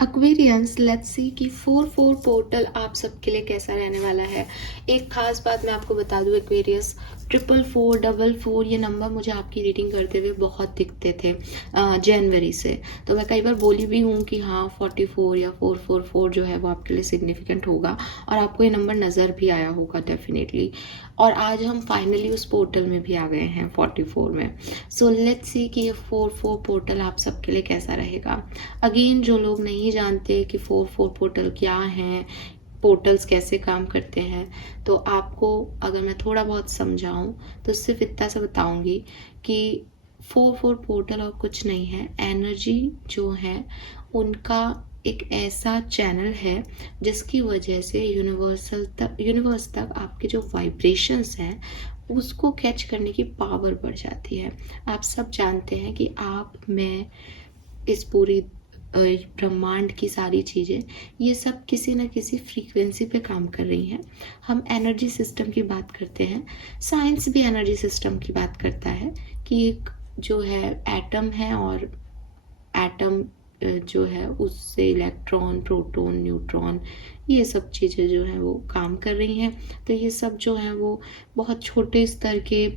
Aquarians, let's see कि 4-4 portal आप सबके लिए कैसा रहने वाला है। एक खास बात मैं आपको बता दूं, एक्वेरियस 444, 44 ये नंबर मुझे आपकी रीडिंग करते हुए बहुत दिखते थे जनवरी से। तो मैं कई बार बोली भी हूँ कि हाँ 44 या 444 जो है वो आपके लिए सिग्निफिकेंट होगा, और आपको ये नंबर नज़र भी आया होगा डेफिनेटली। और आज हम फाइनली उस पोर्टल में भी आ गए हैं 44 में। सो लेट्स सी कि ये 44 पोर्टल आप सबके लिए कैसा रहेगा। अगेन जो लोग नहीं जानते कि 44 पोर्टल क्या हैं, पोर्टल्स कैसे काम करते हैं, तो आपको अगर मैं थोड़ा बहुत समझाऊं तो सिर्फ इतना सा बताऊंगी कि 44 पोर्टल और कुछ नहीं है, एनर्जी जो है उनका एक ऐसा चैनल है जिसकी वजह से यूनिवर्स तक आपके जो वाइब्रेशंस हैं उसको कैच करने की पावर बढ़ जाती है। आप सब जानते हैं कि आप, मैं, इस पूरी ब्रह्मांड की सारी चीज़ें, ये सब किसी न किसी फ्रीक्वेंसी पे काम कर रही हैं। हम एनर्जी सिस्टम की बात करते हैं, साइंस भी एनर्जी सिस्टम की बात करता है कि एक जो है एटम है, और एटम जो है उससे इलेक्ट्रॉन, प्रोटॉन, न्यूट्रॉन, ये सब चीज़ें जो हैं वो काम कर रही हैं। तो ये सब जो हैं वो बहुत छोटे स्तर के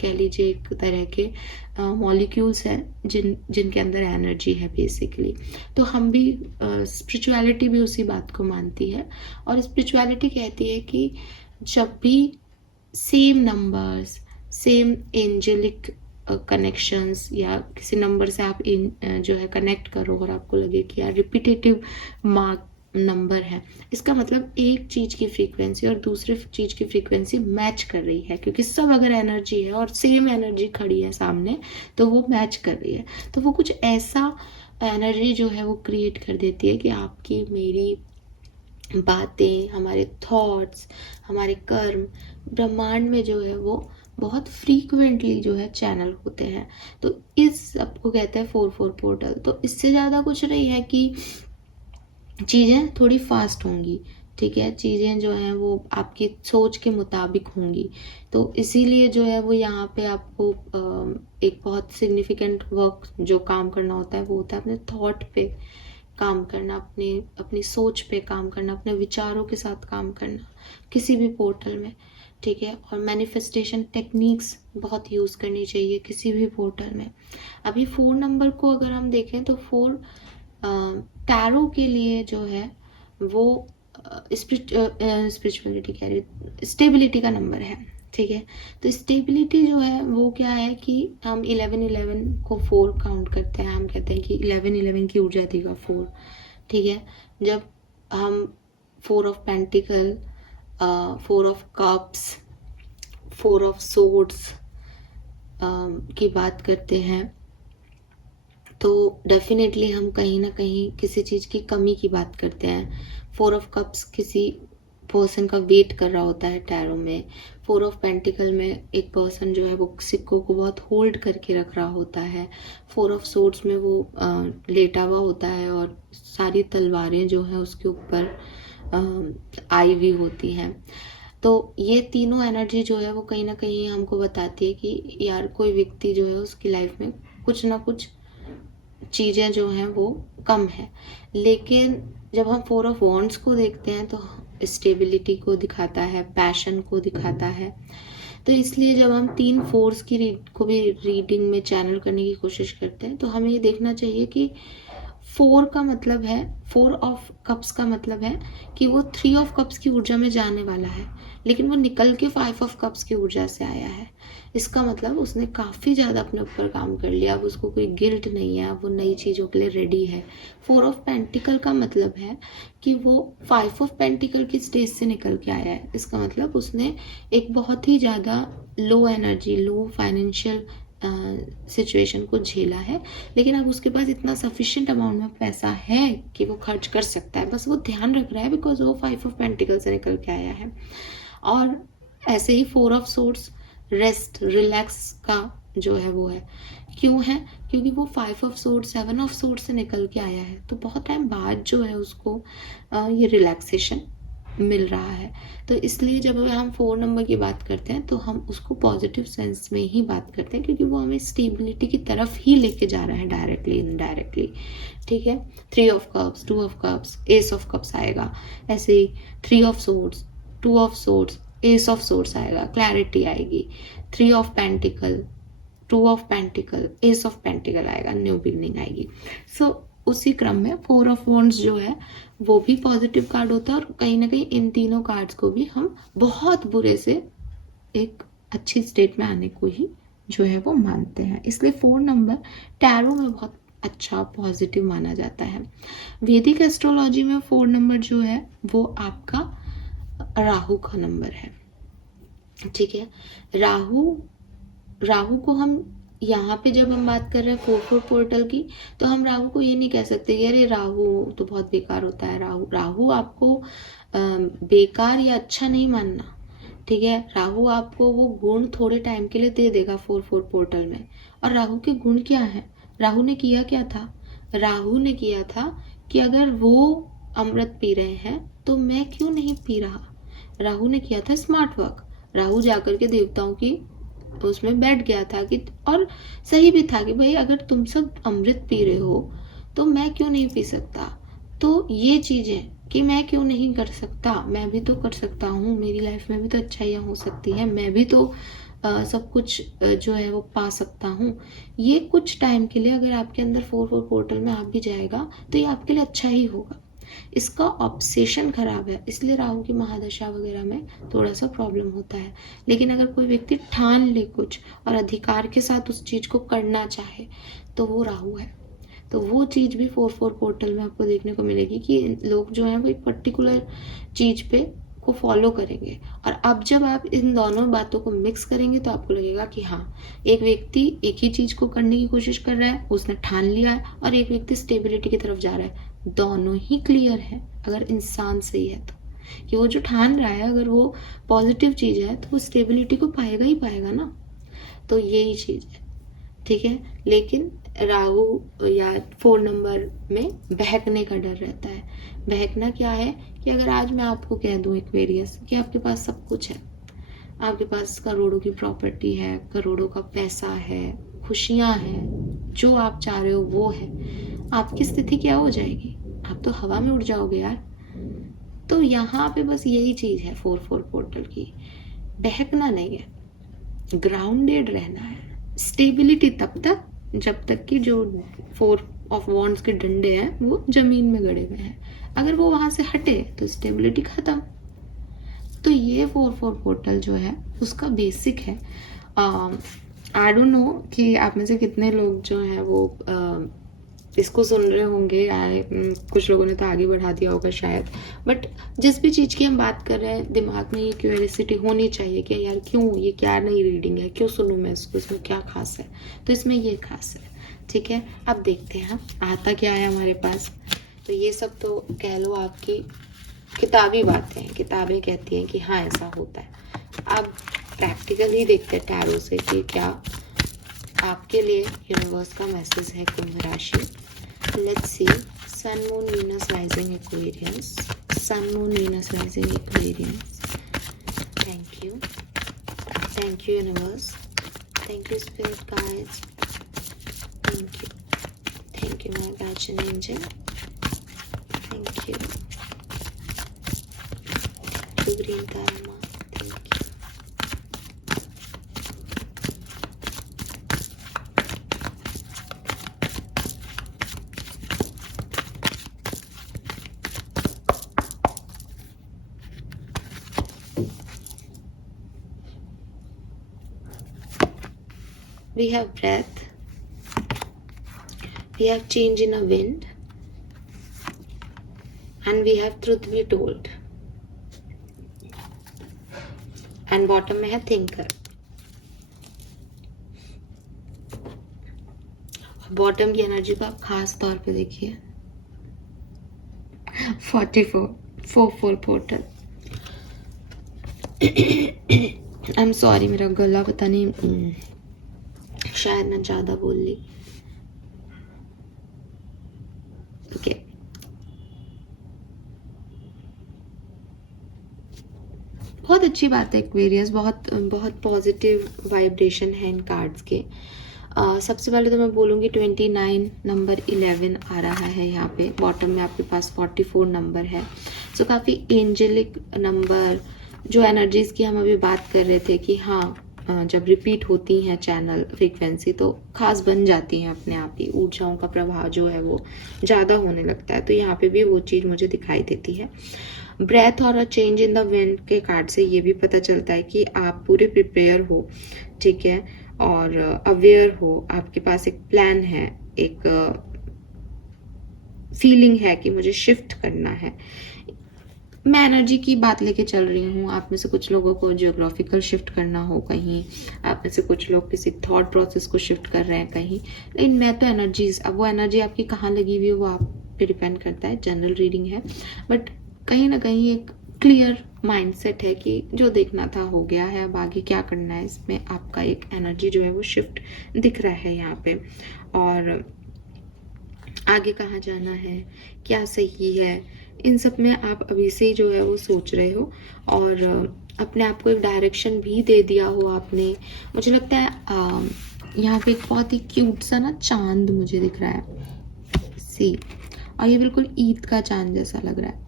कह लीजिए एक तरह के मॉलिक्यूल्स हैं जिनके अंदर एनर्जी है बेसिकली। तो हम भी स्पिरिचुअलिटी भी उसी बात को मानती है, और स्पिरिचुअलिटी कहती है कि जब भी same numbers, same angelic connections या किसी नंबर से आप जो है कनेक्ट करो और आपको लगे कि यार रिपीटेटिव मार्क नंबर है, इसका मतलब एक चीज़ की फ्रीक्वेंसी और दूसरे चीज़ की फ्रीक्वेंसी मैच कर रही है, क्योंकि सब अगर एनर्जी है और सेम एनर्जी खड़ी है सामने तो वो मैच कर रही है। तो वो कुछ ऐसा एनर्जी जो है वो क्रिएट कर देती है कि आपकी, मेरी बातें, हमारे थॉट्स, हमारे कर्म ब्रह्मांड में जो है वो बहुत फ्रीक्वेंटली जो है चैनल होते हैं। तो इस सबको कहते हैं 44 पोर्टल। तो इससे ज़्यादा कुछ नहीं है कि चीज़ें थोड़ी फास्ट होंगी, ठीक है, चीज़ें जो हैं वो आपकी सोच के मुताबिक होंगी। तो इसीलिए जो है वो यहाँ पे आपको एक बहुत सिग्निफिकेंट वर्क जो काम करना होता है वो होता है अपने थॉट पे काम करना, अपनी सोच पे काम करना, अपने विचारों के साथ काम करना किसी भी पोर्टल में, ठीक है। और मैनिफेस्टेशन टेक्निक्स बहुत यूज़ करनी चाहिए किसी भी पोर्टल में। अभी 4 नंबर को अगर हम देखें तो 4 टैरो के लिए जो है वो स्पिरिचुअलिटी कह रही, स्टेबिलिटी का नंबर है, ठीक है। तो स्टेबिलिटी जो है वो क्या है कि हम 11-11 को 4 काउंट करते हैं, हम कहते हैं कि 11-11 की ऊर्जा देगा 4, ठीक है। जब हम 4 of pentacle, 4 of cups, 4 of swords की बात करते हैं तो डेफिनेटली हम कहीं ना कहीं किसी चीज़ की कमी की बात करते हैं। 4 ऑफ कप्स किसी पर्सन का वेट कर रहा होता है टैरो में। 4 ऑफ पेंटिकल में एक पर्सन जो है वो सिक्कों को बहुत होल्ड करके रख रहा होता है। 4 ऑफ सोर्ड्स में वो लेटा हुआ होता है और सारी तलवारें जो है उसके ऊपर आई हुई होती हैं। तो ये तीनों एनर्जी जो है वो कहीं ना कहीं हमको बताती है कि यार कोई व्यक्ति जो है उसकी लाइफ में कुछ ना कुछ चीज़ें जो हैं वो कम है। लेकिन जब हम 4 ऑफ वॉन्ड्स को देखते हैं तो स्टेबिलिटी को दिखाता है, पैशन को दिखाता है। तो इसलिए जब हम 3 फोर्स की को भी रीडिंग में चैनल करने की कोशिश करते हैं तो हमें ये देखना चाहिए कि 4 का मतलब है, 4 ऑफ कप्स का मतलब है कि वो 3 ऑफ कप्स की ऊर्जा में जाने वाला है, लेकिन वो निकल के 5 ऑफ कप्स की ऊर्जा से आया है। इसका मतलब उसने काफ़ी ज़्यादा अपने ऊपर काम कर लिया, अब उसको कोई गिल्ट नहीं है, वो नई चीज़ों के लिए रेडी है। 4 ऑफ पेंटिकल का मतलब है कि वो 5 ऑफ पेंटिकल की स्टेज से निकल के आया है। इसका मतलब उसने एक बहुत ही ज़्यादा लो एनर्जी, लो फाइनेंशियल सिचुएशन को झेला है, लेकिन अब उसके पास इतना सफिशिएंट अमाउंट में पैसा है कि वो खर्च कर सकता है। बस वो ध्यान रख रहा है बिकॉज वो 5 ऑफ पेंटिकल से निकल के आया है। और ऐसे ही 4 ऑफ सोर्ड्स रेस्ट, रिलैक्स का जो है वो है। क्यों है? क्योंकि वो 5 ऑफ सोर्ड, 7 ऑफ सोर्ड से निकल के आया है, तो बहुत टाइम बाद जो है उसको ये रिलैक्सेशन मिल रहा है। तो इसलिए जब हम 4 नंबर की बात करते हैं तो हम उसको पॉजिटिव सेंस में ही बात करते हैं, क्योंकि वो हमें स्टेबिलिटी की तरफ ही लेके जा रहा है डायरेक्टली इनडायरेक्टली। ठीक है, 3 of cups, 2 of cups, S of cups आएगा, ऐसे ही 3 of swords, 2 of swords, S of swords आएगा, क्लैरिटी आएगी, 3 of pentacle, 2 of pentacle, S of pentacle आएगा, न्यू बिगनिंग आएगी। सो उसी क्रम में 4 ऑफ वॉन्ड्स जो है वो भी पॉजिटिव कार्ड होता है, और कहीं ना कहीं इन तीनों कार्ड्स को भी हम बहुत बुरे से एक अच्छी स्टेट में आने को ही जो है वो मानते हैं। इसलिए 4 नंबर टैरो में बहुत अच्छा पॉजिटिव माना जाता है। वैदिक एस्ट्रोलॉजी में 4 नंबर जो है वो आपका राहु का नंबर है। ठीक है, राहु को हम यहाँ पे जब हम बात कर रहे हैं 4-4 पोर्टल की, तो हम राहु को ये नहीं कह सकते कि अरे राहु तो बहुत बेकार होता है। राहु आपको बेकार या अच्छा नहीं मानना। ठीक है, राहु आपको वो गुण थोड़े टाइम के लिए दे देगा 4-4 पोर्टल में। और राहु के गुण क्या है? राहु ने किया क्या था? राहु ने किया था कि अगर वो अमृत पी रहे हैं तो मैं क्यों नहीं पी रहा। राहु ने किया था स्मार्ट वर्क। राहु जाकर के देवताओं की उसमें बैठ गया था कि, और सही भी था कि भाई अगर तुम सब अमृत पी रहे हो तो मैं क्यों नहीं पी सकता। तो ये चीजें कि मैं क्यों नहीं कर सकता, मैं भी तो कर सकता हूँ, मेरी लाइफ में भी तो अच्छाइयाँ हो सकती है, मैं भी तो सब कुछ जो है वो पा सकता हूँ। ये कुछ टाइम के लिए अगर आपके अंदर 4-4 पोर्टल में आप भी जाएगा तो ये आपके लिए अच्छा ही होगा। इसका ऑब्सेशन खराब है, इसलिए राहु की महादशा वगैरह में थोड़ा सा प्रॉब्लम होता है। लेकिन अगर कोई व्यक्ति ठान ले कुछ और अधिकार के साथ उस चीज को करना चाहे तो वो राहु है। तो वो चीज भी 4-4 पोर्टल में आपको देखने को मिलेगी कि लोग जो है वो एक पर्टिकुलर चीज पे को फॉलो करेंगे। और अब जब आप इन दोनों बातों को मिक्स करेंगे तो आपको लगेगा कि हाँ, एक व्यक्ति एक ही चीज को करने की कोशिश कर रहा है, उसने ठान लिया है, और एक व्यक्ति स्टेबिलिटी की तरफ जा रहा है। दोनों ही क्लियर है अगर इंसान सही है तो, कि वो जो ठान रहा है अगर वो पॉजिटिव चीज है तो वो स्टेबिलिटी को पाएगा ही पाएगा ना। तो यही चीज है। ठीक है, लेकिन राहु या 4 नंबर में बहकने का डर रहता है। बहकना क्या है कि अगर आज मैं आपको कह दूं एक्वेरियस कि आपके पास सब कुछ है, आपके पास करोड़ों की प्रॉपर्टी है, करोड़ों का पैसा है, खुशियां हैं, जो आप चाह रहे हो वो है, आपकी स्थिति क्या हो जाएगी? आप तो हवा में उड़ जाओगे यार। तो यहाँ पे बस यही चीज है 4-4 पोर्टल की, बहकना नहीं है, ग्राउंडेड रहना है। स्टेबिलिटी तब तक जब तक कि जो 4 ऑफ वॉन्ड्स के डंडे हैं वो जमीन में गड़े हुए हैं, अगर वो वहां से हटे तो स्टेबिलिटी खत्म। तो ये 4-4 पोर्टल जो है उसका बेसिक है। आई डोंट नो कि आप में से कितने लोग जो हैं वो इसको सुन रहे होंगे, कुछ लोगों ने तो आगे बढ़ा दिया होगा शायद, बट जिस भी चीज़ की हम बात कर रहे हैं दिमाग में ये क्यूरियोसिटी होनी चाहिए कि यार क्यों, ये क्या नई रीडिंग है, क्यों सुनूं मैं इसको, इसमें क्या खास है। तो इसमें ये खास है। ठीक है, अब देखते हैं आता क्या है हमारे पास। तो ये सब तो कह लो आपकी किताबी बातें हैं, किताबें कहती हैं कि हाँ ऐसा होता है। अब प्रैक्टिकल ही देखते हैं टैरो से कि क्या आपके लिए यूनिवर्स का मैसेज है कुंभ राशि। Let's see, sun moon Venus rising Aquarians, sun moon Venus rising Aquarians. Thank you universe, thank you spirit guides, thank you my guardian angel, thank you green dharma, thank you. We have breath, we have change in a wind, and we have truth be told. And bottom में है thinker. Bottom की energy को आप खास तौर पे देखिए, 4-4 portal. I am sorry, मेरा गला पता नहीं, शायद मैं ज्यादा बोल ली। ओके, बहुत अच्छी बात है एक्वेरियस, बहुत बहुत पॉजिटिव वाइब्रेशन है इन कार्ड्स के। सबसे पहले तो मैं बोलूँगी 29 नंबर 11 आ रहा है यहाँ पे, बॉटम में आपके पास 44 नंबर है। सो काफ़ी एंजेलिक नंबर, जो एनर्जीज़ की हम अभी बात कर रहे थे कि हाँ जब रिपीट होती हैं चैनल फ्रीक्वेंसी तो खास बन जाती हैं अपने आप ही, ऊर्जाओं का प्रभाव जो है वो ज़्यादा होने लगता है। तो यहाँ पे भी वो चीज़ मुझे दिखाई देती है। ब्रेथ और a change in the wind के कार्ड से ये भी पता चलता है कि आप पूरे प्रिपेयर हो, ठीक है, और अवेयर हो, आपके पास एक प्लान है, एक फीलिंग है कि मुझे शिफ्ट करना है। मैं एनर्जी की बात लेके चल रही हूँ। आप में से कुछ लोगों को जियोग्राफिकल शिफ्ट करना हो कहीं, आप में से कुछ लोग किसी थॉट प्रोसेस को शिफ्ट कर रहे हैं कहीं, लेकिन मैं तो एनर्जीज, अब वो एनर्जी आपकी कहाँ लगी हुई है वो आप पे डिपेंड करता है। जनरल रीडिंग है, बट कहीं ना कहीं एक क्लियर माइंडसेट है कि जो देखना था हो गया है, अब आगे क्या करना है, इसमें आपका एक एनर्जी जो है वो शिफ्ट दिख रहा है यहाँ पे। और आगे कहाँ जाना है, क्या सही है, इन सब में आप अभी से ही जो है वो सोच रहे हो और अपने आप को एक डायरेक्शन भी दे दिया हो आपने। मुझे लगता है यहाँ पे एक बहुत ही क्यूट सा ना चांद मुझे दिख रहा है सी, और ये बिल्कुल ईद का चांद जैसा लग रहा है।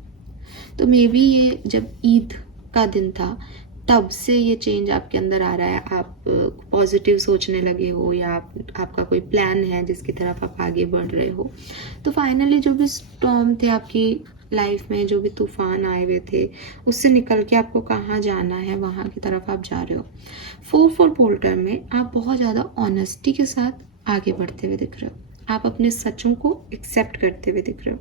तो मे बी ये जब ईद का दिन था तब से ये चेंज आपके अंदर आ रहा है, आप पॉजिटिव सोचने लगे हो, या आपका कोई प्लान है जिसकी तरफ आप आगे बढ़ रहे हो। तो फाइनली जो भी स्टॉर्म थे आपकी लाइफ में, जो भी तूफान आए हुए थे, उससे निकल के आपको कहाँ जाना है वहाँ की तरफ आप जा रहे हो। 4-4 पोर्टल में आप बहुत ज़्यादा ऑनेस्टी के साथ आगे बढ़ते हुए दिख रहे हो, आप अपने सचों को एक्सेप्ट करते हुए दिख रहे हो,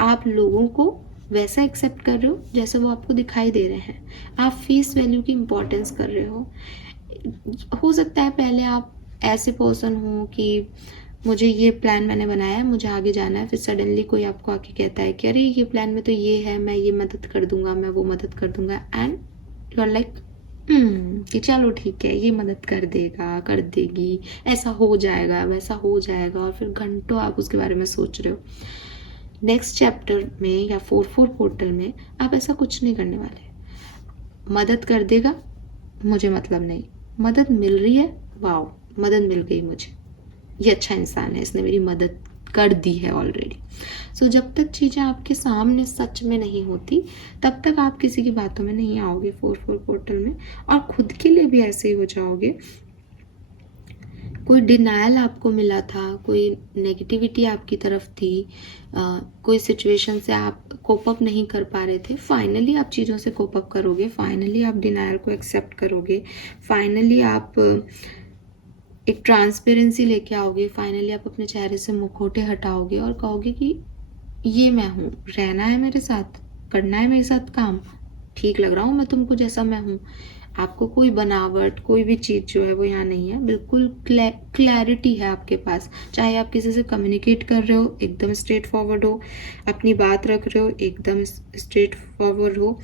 आप लोगों को वैसा एक्सेप्ट कर रहे हो जैसे वो आपको दिखाई दे रहे हैं, आप फेस वैल्यू की इम्पोर्टेंस कर रहे हो सकता है पहले आप ऐसे पर्सन हो कि मुझे ये प्लान मैंने बनाया है, मुझे आगे जाना है, फिर सडनली कोई आपको आके कहता है कि अरे ये प्लान में तो ये है, मैं ये मदद कर दूंगा, मैं वो मदद कर दूंगा, एंड यू आर लाइक कि चलो ठीक है, ये मदद कर देगा, कर देगी, ऐसा हो जाएगा, वैसा हो जाएगा, और फिर घंटों आप उसके बारे में सोच रहे हो। नेक्स्ट चैप्टर में या 4-4 पोर्टल में आप ऐसा कुछ नहीं करने वाले। मदद कर देगा, मुझे मतलब नहीं, मदद मिल रही है, वाओ मदद मिल गई मुझे, ये अच्छा इंसान है, इसने मेरी मदद कर दी है ऑलरेडी। सो जब तक चीज़ें आपके सामने सच में नहीं होती तब तक आप किसी की बातों में नहीं आओगे 4-4 पोर्टल में, और खुद के लिए भी ऐसे ही हो जाओगे। कोई डिनायल आपको मिला था, कोई नेगेटिविटी आपकी तरफ थी, कोई सिचुएशन से आप कोप अप नहीं कर पा रहे थे, फाइनली आप चीज़ों से कोप अप करोगे, फाइनली आप डिनायल को एक्सेप्ट करोगे, फाइनली आप एक ट्रांसपेरेंसी लेके आओगे, फाइनली आप अपने चेहरे से मुखौटे हटाओगे और कहोगे कि ये मैं हूँ, रहना है मेरे साथ, करना है मेरे साथ काम, ठीक लग रहा हूँ मैं तुमको जैसा मैं हूँ। आपको कोई बनावट, कोई भी चीज़ जो है वो यहाँ नहीं है, बिल्कुल क्लैरिटी है आपके पास। चाहे आप किसी से कम्युनिकेट कर रहे हो, एकदम स्ट्रेट फॉरवर्ड हो, अपनी बात रख रहे हो, एकदम स्ट्रेट फॉरवर्ड हो,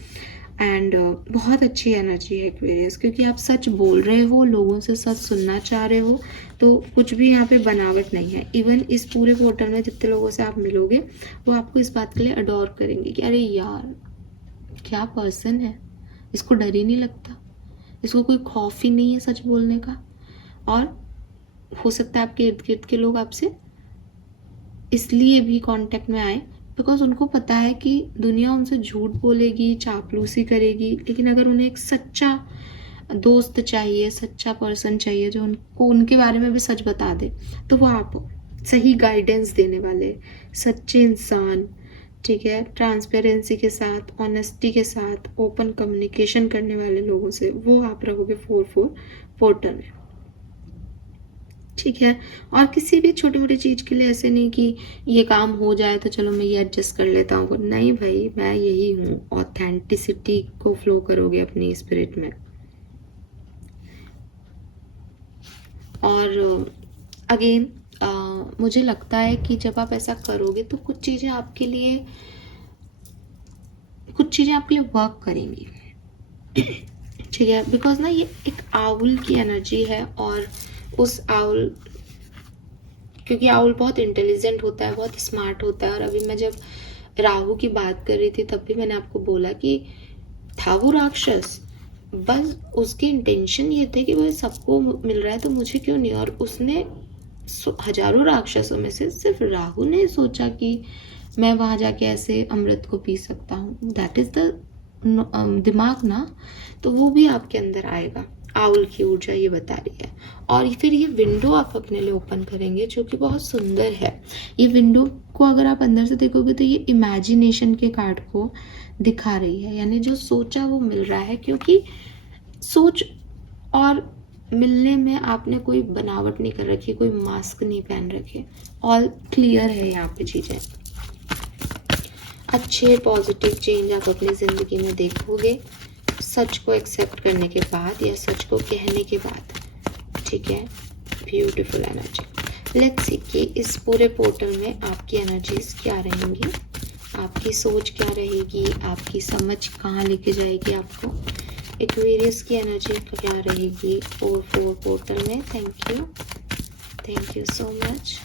एंड बहुत अच्छी एनर्जी है एक्वेरियस, क्योंकि आप सच बोल रहे हो, लोगों से सच सुनना चाह रहे हो, तो कुछ भी यहाँ पे बनावट नहीं है। इवन इस पूरे पोर्टल में जितने लोगों से आप मिलोगे वो आपको इस बात के लिए अडोर करेंगे कि अरे यार क्या पर्सन है, इसको डर ही नहीं लगता, इसको कोई खौफ ही नहीं है सच बोलने का। और हो सकता है आपके इर्द गिर्द के लोग आपसे इसलिए भी कांटेक्ट में आए बिकॉज उनको पता है कि दुनिया उनसे झूठ बोलेगी, चापलूसी करेगी, लेकिन अगर उन्हें एक सच्चा दोस्त चाहिए, सच्चा पर्सन चाहिए जो उनको उनके बारे में भी सच बता दे, तो वो आप हो। सही गाइडेंस देने वाले सच्चे इंसान, ठीक है, ट्रांसपेरेंसी के साथ, ऑनेस्टी के साथ, ओपन कम्युनिकेशन करने वाले लोगों से, वो आप रहोगे 4-4 पोर्टल में, ठीक है। और किसी भी छोटी मोटी चीज़ के लिए ऐसे नहीं कि ये काम हो जाए तो चलो मैं ये एडजस्ट कर लेता हूँ, नहीं भाई मैं यही हूँ। ऑथेंटिसिटी को फ्लो करोगे अपनी स्पिरिट में। और अगेन मुझे लगता है कि जब आप ऐसा करोगे तो कुछ चीज़ें आपके लिए वर्क करेंगी, ठीक है, बिकॉज ना ये एक आउल की एनर्जी है, और उस आउल, क्योंकि आउल बहुत इंटेलिजेंट होता है, बहुत स्मार्ट होता है। और अभी मैं जब राहु की बात कर रही थी तब भी मैंने आपको बोला कि था वो राक्षस, बस उसकी इंटेंशन ये थे कि वो सबको मिल रहा है तो मुझे क्यों नहीं, और उसने हजारों राक्षसों में से सिर्फ राहु ने सोचा कि मैं वहां जाके ऐसे अमृत को पी सकता हूँ। दैट इज द दिमाग ना, तो वो भी आपके अंदर आएगा। आउल की ऊर्जा ये बता रही है। और फिर ये विंडो आप अपने लिए ओपन करेंगे जो कि बहुत सुंदर है। ये विंडो को अगर आप अंदर से देखोगे तो ये इमेजिनेशन के कार्ड को दिखा रही है, यानी जो सोचा वो मिल रहा है, क्योंकि सोच और मिलने में आपने कोई बनावट नहीं कर रखी, कोई मास्क नहीं पहन रखे, ऑल क्लियर है यहाँ पे चीजें। अच्छे पॉजिटिव चेंज आप अपनी ज़िंदगी में देखोगे सच को एक्सेप्ट करने के बाद या सच को कहने के बाद, ठीक है। Beautiful energy. लेट्स सी कि इस पूरे पोर्टल में आपकी एनर्जीज क्या रहेंगी, आपकी सोच क्या रहेगी, आपकी समझ कहाँ लेके जाएगी आपको। एक्वेरियस की एनर्जी क्या रहेगी 4-4 पोर्टल में। Thank you so much.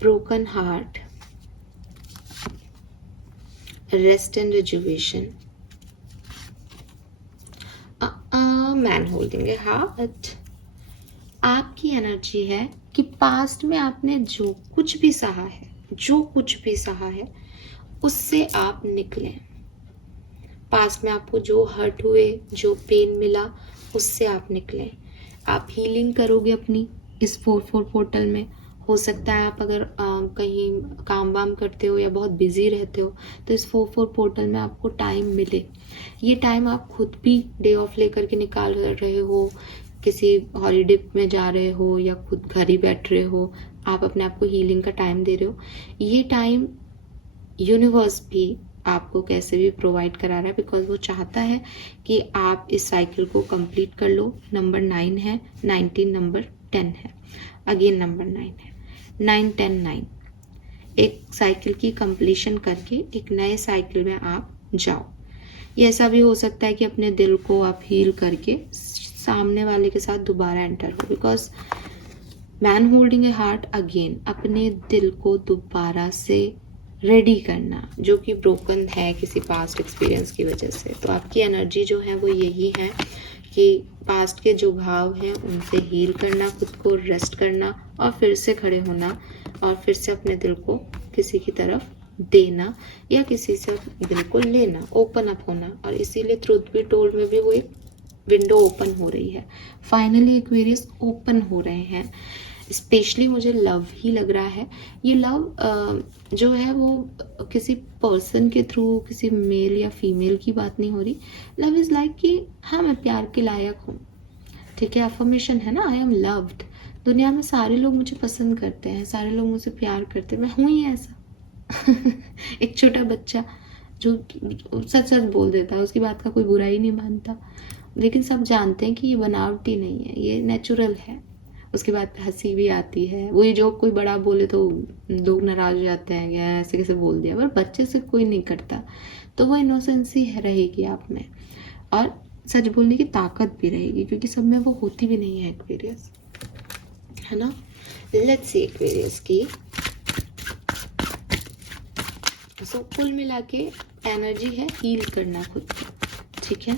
broken heart, rest and rejuvenation, man holding a heart। आपकी एनर्जी है कि पास्ट में आपने जो कुछ भी सहा है उससे आप निकलें। पास्ट में आपको जो हर्ट हुए, जो पेन मिला, उससे आप निकलें। आप हीलिंग करोगे अपनी इस 4-4 पोर्टल में। हो सकता है आप अगर कहीं काम वाम करते हो या बहुत बिजी रहते हो तो इस 4-4 पोर्टल में आपको टाइम मिले। ये टाइम आप खुद भी डे ऑफ लेकर के निकाल रहे हो, किसी हॉलीडे में जा रहे हो या खुद घर ही बैठ रहे हो, आप अपने आप को हीलिंग का टाइम दे रहे हो। ये टाइम यूनिवर्स भी आपको कैसे भी प्रोवाइड करा रहा है, बिकॉज वो चाहता है कि आप इस साइकिल को कंप्लीट कर लो। नंबर 9 है, 19 नंबर 10 है, अगेन नंबर 9 है, 9 10 9। एक साइकिल की कंप्लीशन करके एक नए साइकिल में आप जाओ। ये ऐसा भी हो सकता है कि अपने दिल को आप हील करके सामने वाले के साथ दोबारा एंटर हो, because man holding A heart again, अपने दिल को दोबारा से रेडी करना जो कि ब्रोकन है किसी पास्ट एक्सपीरियंस की वजह से। तो आपकी एनर्जी जो है वो यही है कि पास्ट के जो घाव हैं उनसे हील करना, खुद को रेस्ट करना और फिर से खड़े होना और फिर से अपने दिल को किसी की तरफ देना या किसी से दिल को लेना, ओपन अप होना। और इसीलिए ट्रुथ बी टोल्ड में भी वो एक विंडो ओपन हो रही है। फाइनली एक्वेरियस ओपन हो रहे हैं। स्पेशली मुझे लव ही लग रहा है। ये लव जो है वो किसी पर्सन के थ्रू, किसी मेल या फीमेल की बात नहीं हो रही। लव इज़ लाइक कि हाँ मैं प्यार के लायक हूँ, ठीक है। अफर्मेशन है ना, आई एम लव्ड। दुनिया में सारे लोग मुझे पसंद करते हैं, सारे लोग मुझसे प्यार करते हैं, मैं हूँ ही ऐसा। एक छोटा बच्चा जो सच सच बोल देता है, उसकी बात का कोई बुरा ही नहीं मानता, लेकिन सब जानते हैं कि ये बनावटी नहीं है, ये नेचुरल है। उसके बाद हंसी भी आती है। वही जो कोई बड़ा बोले तो लोग नाराज हो जाते हैं, या ऐसे कैसे बोल दिया, पर बच्चे से कोई नहीं करता। तो वो इनोसेंसी रहेगी आप में और सच बोलने की ताकत भी रहेगी, क्योंकि सब में वो होती भी नहीं है एक्वेरियस, है ना। लेट्स सी एक्वेरियस की सो कुल मिला के एनर्जी है हील करना खुद को, ठीक है।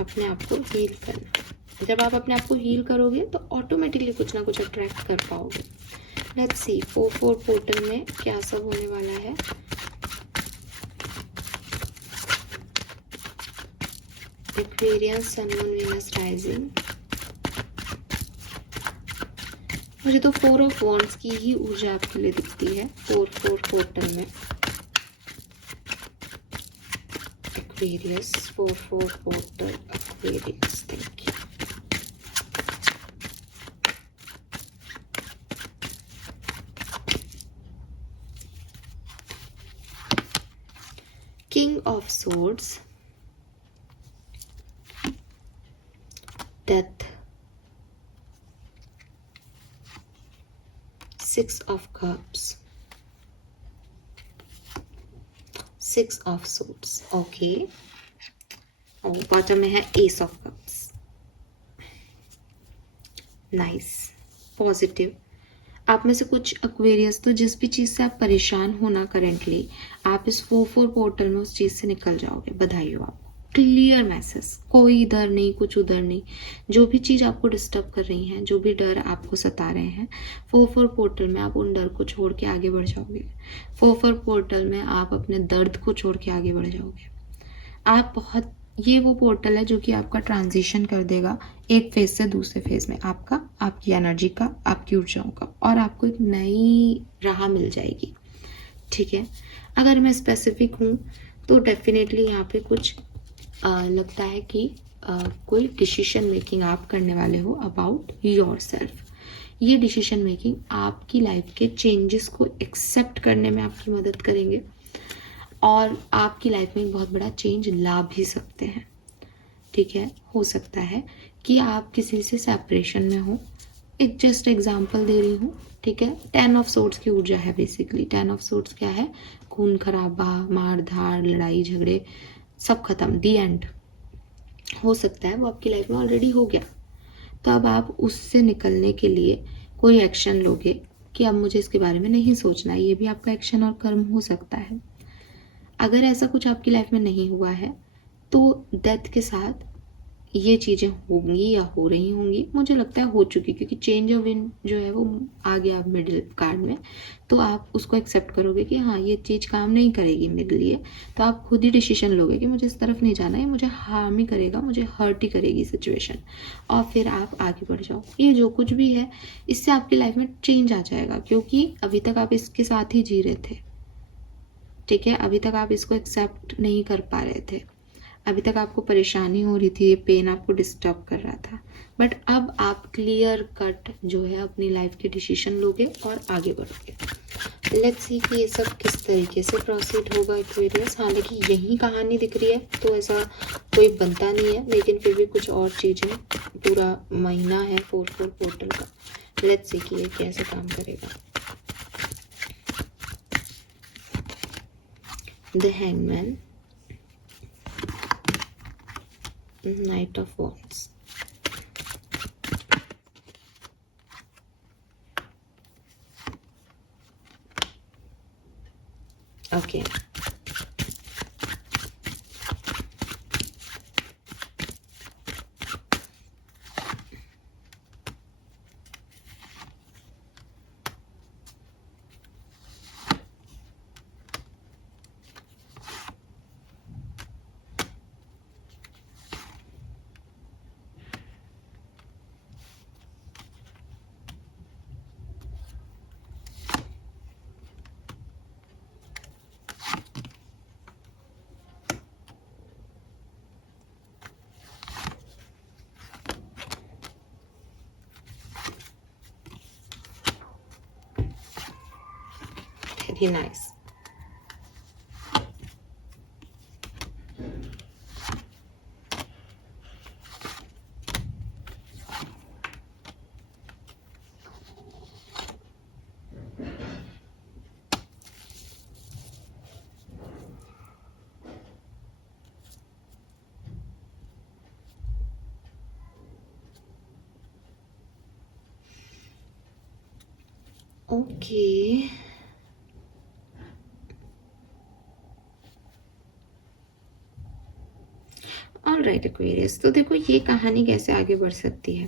अपने आप को हील करना। जब आप अपने आप को हील करोगे तो ऑटोमेटिकली कुछ ना कुछ अट्रैक्ट कर पाओगे। लेट्स सी 4-4 पोर्टल में क्या सब होने वाला है। एक्वेरियस, सन, मून, वीनस, राइजिंग। मुझे तो 4 ऑफ वॉन्ड्स की ही ऊर्जा आपके लिए दिखती है 4-4 पोर्टल में। Aquarius 4-4 portal, Aquarius, thank you. King of Swords, Death, 6 of Cups, 6 of Swords, okay. और बॉटम में है Ace of Cups, nice, positive. आप में से कुछ एक्वेरियस तो जिस भी चीज़ से आप परेशान हो ना करेंटली, आप इस 4-4 पोर्टल में उस चीज़ से निकल जाओगे। बधाई हो आपको। क्लियर मैसेज, कोई इधर नहीं कुछ उधर नहीं। जो भी चीज़ आपको डिस्टर्ब कर रही हैं, जो भी डर आपको सता रहे हैं, 4-4 पोर्टल में आप उन डर को छोड़ के आगे बढ़ जाओगे। 4-4 पोर्टल में आप अपने दर्द को छोड़ के आगे बढ़ जाओगे। आप बहुत, ये वो पोर्टल है जो कि आपका ट्रांजिशन कर देगा एक फेज से दूसरे फेज में, आपका, आपकी एनर्जी का, आपकी ऊर्जाओं का, और आपको एक नई राह मिल जाएगी। ठीक है, अगर मैं स्पेसिफिक हूँ तो डेफिनेटली यहाँ पे कुछ लगता है कि कोई डिसीजन मेकिंग आप करने वाले हो अबाउट योर सेल्फ। ये डिसीजन मेकिंग आपकी लाइफ के चेंजेस को एक्सेप्ट करने में आपकी मदद करेंगे और आपकी लाइफ में एक बहुत बड़ा चेंज ला भी सकते हैं। ठीक है, हो सकता है कि आप किसी से सेपरेशन में हो। एक जस्ट एग्जांपल दे रही हूँ। ठीक है, 10 ऑफ सोर्ड्स की ऊर्जा है बेसिकली। 10 ऑफ सोर्ड्स क्या है? खून खराबा, मार धाड़, लड़ाई झगड़े, सब खत्म, दी एंड। हो सकता है वो आपकी लाइफ में ऑलरेडी हो गया, तो अब आप उससे निकलने के लिए कोई एक्शन लोगे कि अब मुझे इसके बारे में नहीं सोचना है। ये भी आपका एक्शन और कर्म हो सकता है। अगर ऐसा कुछ आपकी लाइफ में नहीं हुआ है तो डेथ के साथ ये चीज़ें होंगी या हो रही होंगी, मुझे लगता है हो चुकी, क्योंकि चेंज ऑफ विंड जो है वो आ गया मिडिल कार्ड में, तो आप उसको एक्सेप्ट करोगे कि हाँ ये चीज़ काम नहीं करेगी मेरे लिए, तो आप खुद ही डिसीजन लोगे कि मुझे इस तरफ नहीं जाना है, मुझे हार्म ही करेगा, मुझे हर्ट ही करेगी सिचुएशन, और फिर आप आगे बढ़ जाओ। ये जो कुछ भी है इससे आपकी लाइफ में चेंज आ जाएगा, क्योंकि अभी तक आप इसके साथ ही जी रहे थे। ठीक है, अभी तक आप इसको एक्सेप्ट नहीं कर पा रहे थे, अभी तक आपको परेशानी हो रही थी, ये पेन आपको डिस्टर्ब कर रहा था, बट अब आप क्लियर कट जो है अपनी लाइफ के डिसीजन लोगे और आगे बढ़ोगे। लेट्स सी कि ये सब किस तरीके से प्रोसीड होगा एक्वेरियस। हालांकि यही कहानी दिख रही है तो ऐसा कोई बनता नहीं है, लेकिन फिर भी कुछ और चीज़ें, पूरा महीना है 4-4 पोर्टल का। लेट्स सी कि ये कैसे काम करेगा। The hangman, Knight of Wands. Okay. Very nice. Okay. Alright Aquarius, तो देखो ये कहानी कैसे आगे बढ़ सकती है।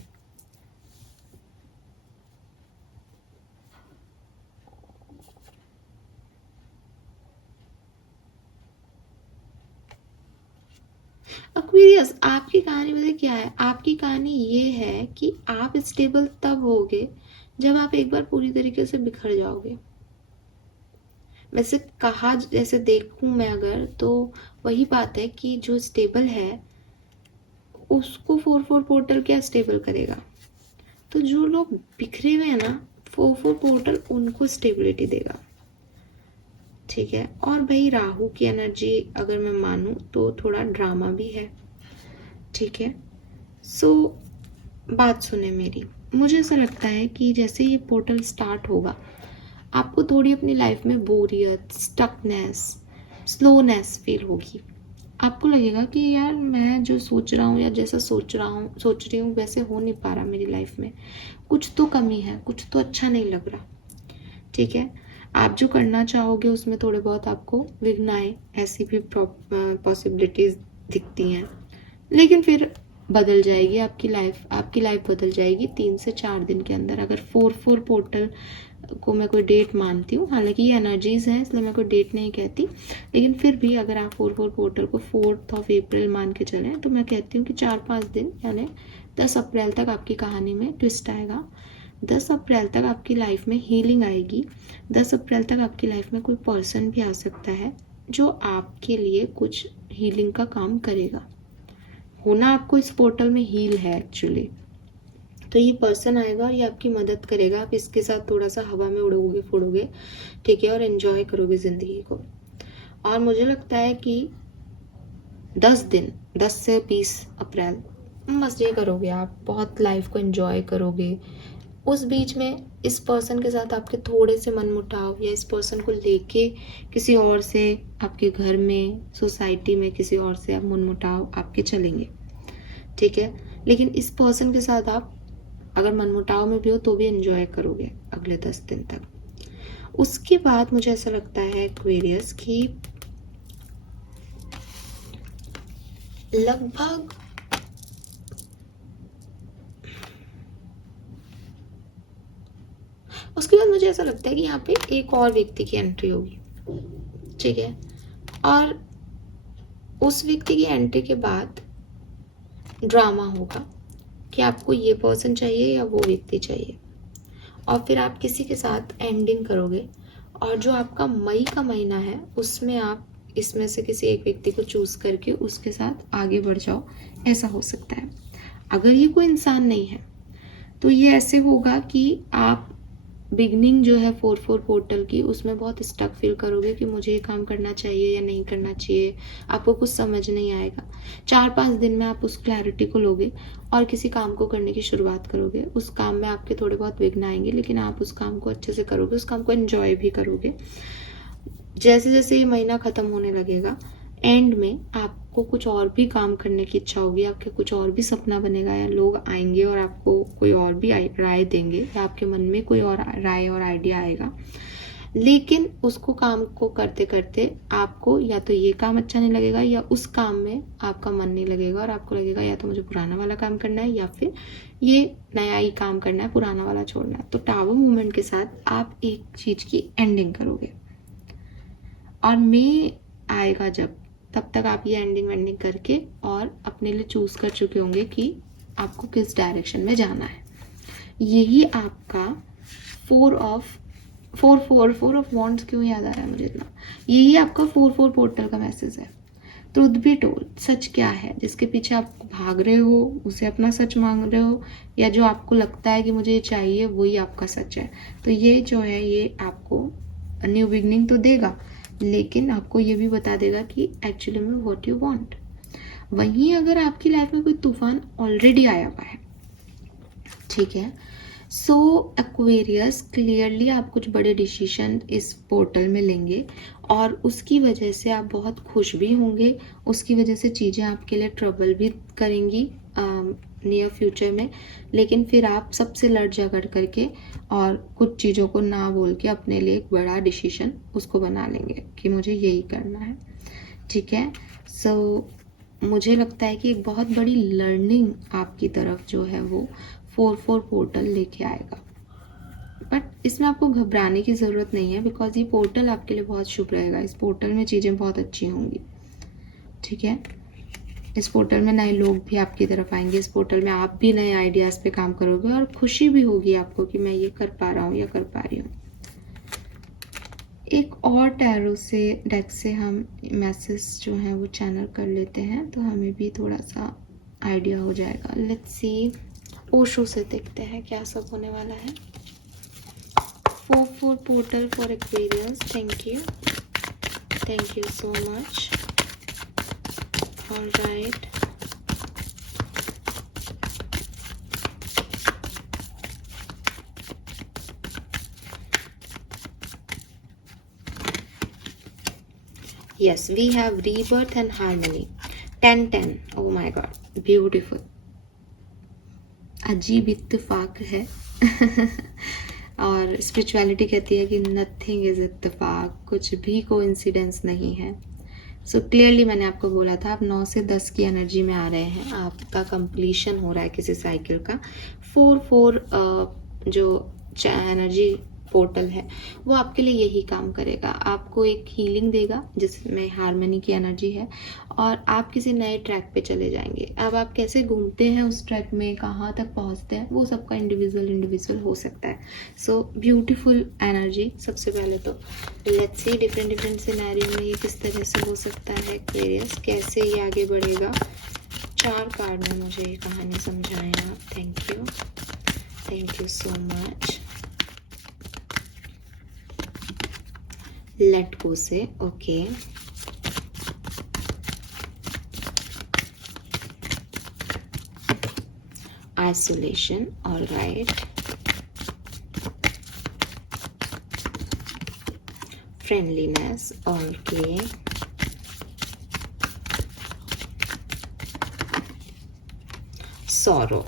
एक्वेरियस, आपकी कहानी में क्या है? आपकी कहानी ये है कि आप स्टेबल तब होगे जब आप एक बार पूरी तरीके से बिखर जाओगे। वैसे कहा जैसे देखूं मैं अगर, तो वही बात है कि जो स्टेबल है उसको 4-4 पोर्टल क्या स्टेबल करेगा। तो जो लोग बिखरे हुए हैं ना, 4-4 पोर्टल उनको स्टेबिलिटी देगा। ठीक है, और भाई राहु की एनर्जी अगर मैं मानूं तो थोड़ा ड्रामा भी है। ठीक है, सो बात सुने मेरी, मुझे ऐसा लगता है कि जैसे ये पोर्टल स्टार्ट होगा आपको थोड़ी अपनी लाइफ में बोरियत, स्टकनेस, स्लोनेस फील होगी। आपको लगेगा कि यार मैं जो सोच रहा हूँ या जैसा सोच रही हूँ वैसे हो नहीं पा रहा मेरी लाइफ में, कुछ तो कमी है, कुछ तो अच्छा नहीं लग रहा। ठीक है, आप जो करना चाहोगे उसमें थोड़े बहुत आपको विघ्न आए, ऐसी भी पॉसिबिलिटीज दिखती हैं, लेकिन फिर बदल जाएगी आपकी लाइफ बदल जाएगी 3 से 4 दिन के अंदर। अगर 4-4 पोर्टल को मैं कोई डेट मानती हूँ, हालांकि ये एनर्जीज हैं इसलिए मैं कोई डेट नहीं कहती, लेकिन फिर भी अगर आप 4-4 पोर्टल को 4th अप्रैल मान के चलें तो मैं कहती हूँ कि 4-5 दिन यानी 10 अप्रैल तक आपकी कहानी में ट्विस्ट आएगा। 10 अप्रैल तक आपकी लाइफ में हीलिंग आएगी। 10 अप्रैल तक आपकी लाइफ में कोई पर्सन भी आ सकता है जो आपके लिए कुछ हीलिंग का काम करेगा। होना आपको इस पोर्टल में हील है एक्चुअली। तो ये पर्सन आएगा और ये आपकी मदद करेगा। आप इसके साथ थोड़ा सा हवा में उड़ोगे फुड़ोगे, ठीक है, और एंजॉय करोगे ज़िंदगी को। और मुझे लगता है कि 10 दिन, 10 से 20 अप्रैल बस ये करोगे, आप बहुत लाइफ को एंजॉय करोगे। उस बीच में इस पर्सन के साथ आपके थोड़े से मनमुटाव या इस पर्सन को लेके किसी और से, आपके घर में, सोसाइटी में किसी और से आप मनमुटाव आपके चलेंगे, ठीक है, लेकिन इस पर्सन के साथ आप अगर मनमुटाव में भी हो तो भी एंजॉय करोगे अगले 10 दिन तक। उसके बाद मुझे ऐसा लगता है एक्वेरियस कि लगभग उसके बाद मुझे ऐसा लगता है कि यहाँ पे एक और व्यक्ति की एंट्री होगी, ठीक है, और उस व्यक्ति की एंट्री के बाद ड्रामा होगा कि आपको ये पर्सन चाहिए या वो व्यक्ति चाहिए, और फिर आप किसी के साथ एंडिंग करोगे। और जो आपका मई का महीना है उसमें आप इसमें से किसी एक व्यक्ति को चूज करके उसके साथ आगे बढ़ जाओ, ऐसा हो सकता है। अगर ये कोई इंसान नहीं है तो ये ऐसे होगा कि आप बिगनिंग जो है 4-4 पोर्टल की उसमें बहुत स्टक फील करोगे कि मुझे ये काम करना चाहिए या नहीं करना चाहिए, आपको कुछ समझ नहीं आएगा। 4-5 दिन में आप उस क्लैरिटी को लोगे और किसी काम को करने की शुरुआत करोगे। उस काम में आपके थोड़े बहुत विघ्न आएंगे, लेकिन आप उस काम को अच्छे से करोगे, उस काम को एंजॉय भी करोगे। जैसे जैसे ये महीना ख़त्म होने लगेगा, एंड में आपको कुछ और भी काम करने की इच्छा होगी, आपके कुछ और भी सपना बनेगा, या लोग आएंगे और आपको कोई और भी राय देंगे, या आपके मन में कोई और राय और आइडिया आएगा। लेकिन उसको काम को करते करते आपको या तो ये काम अच्छा नहीं लगेगा या उस काम में आपका मन नहीं लगेगा, और आपको लगेगा या तो मुझे पुराना वाला काम करना है या फिर ये नया ही काम करना है, पुराना वाला छोड़ना है। तो टावर मूवमेंट के साथ आप एक चीज़ की एंडिंग करोगे, और मई आएगा जब, तब तक आप ये एंडिंग वेंडिंग करके और अपने लिए चूज कर चुके होंगे कि आपको किस डायरेक्शन में जाना है। यही आपका 4 ऑफ वॉन्ड्स क्यों याद आ रहा है मुझे इतना, यही आपका 4-4 पोर्टल का मैसेज है। ट्रुथ बी टोल्ड, सच क्या है जिसके पीछे आप भाग रहे हो, उसे अपना सच मांग रहे हो, या जो आपको लगता है कि मुझे ये चाहिए वही आपका सच है। तो ये जो है ये आपको न्यू बिगनिंग तो देगा, लेकिन आपको ये भी बता देगा कि एक्चुअली में व्हाट यू वांट। वहीं अगर आपकी लाइफ में कोई तूफान ऑलरेडी आया हुआ है, ठीक है, सो एक्वेरियस क्लियरली आप कुछ बड़े डिसीजन इस पोर्टल में लेंगे और उसकी वजह से आप बहुत खुश भी होंगे, उसकी वजह से चीज़ें आपके लिए ट्रबल भी करेंगी नियर फ्यूचर में, लेकिन फिर आप सबसे लड़ झगड़ करके और कुछ चीज़ों को ना बोल के अपने लिए एक बड़ा डिसीजन उसको बना लेंगे कि मुझे यही करना है, ठीक है। सो मुझे लगता है कि एक बहुत बड़ी लर्निंग आपकी तरफ जो है वो 4-4 पोर्टल लेके आएगा, बट इसमें आपको घबराने की ज़रूरत नहीं है, बिकॉज ये पोर्टल आपके लिए बहुत शुभ रहेगा। इस पोर्टल में चीज़ें बहुत अच्छी होंगी, ठीक है। इस पोर्टल में नए लोग भी आपकी तरफ आएंगे, इस पोर्टल में आप भी नए आइडियाज़ पे काम करोगे और खुशी भी होगी आपको कि मैं ये कर पा रहा हूँ या कर पा रही हूँ। एक और टैरो से डेक से हम मैसेज जो हैं वो चैनल कर लेते हैं, तो हमें भी थोड़ा सा आइडिया हो जाएगा। लेट्स सी, ओशो से देखते हैं क्या सब होने वाला है। 4-4 portal for Aquarius, thank you so much. Alright, Yes, we have rebirth and harmony. 10-10. Oh my god, beautiful. अजीब इत्तेफाक है. और स्पिरिचुअलिटी कहती है कि नथिंग इज इत्तेफाक, कुछ भी कोइंसिडेंस नहीं है. सो क्लियरली मैंने आपको बोला था आप 9 से 10 की एनर्जी में आ रहे हैं. आपका कंप्लीशन हो रहा है किसी साइकिल का. 4-4 जो एनर्जी पोर्टल है वो आपके लिए यही काम करेगा. आपको एक हीलिंग देगा जिसमें हार्मनी की एनर्जी है और आप किसी नए ट्रैक पे चले जाएंगे. अब आप कैसे घूमते हैं उस ट्रैक में, कहाँ तक पहुँचते हैं, वो सबका इंडिविजुअल हो सकता है. So beautiful energy. सबसे पहले तो लेट्स सी डिफरेंट सिनेरियो में ये किस तरह से हो सकता है. एक्वेरियस कैसे ये आगे बढ़ेगा. 4 कार्ड में मुझे ये कहानी समझाएं आप. Thank you so much. Let go से okay. Isolation all right. Friendliness okay. Sorrow.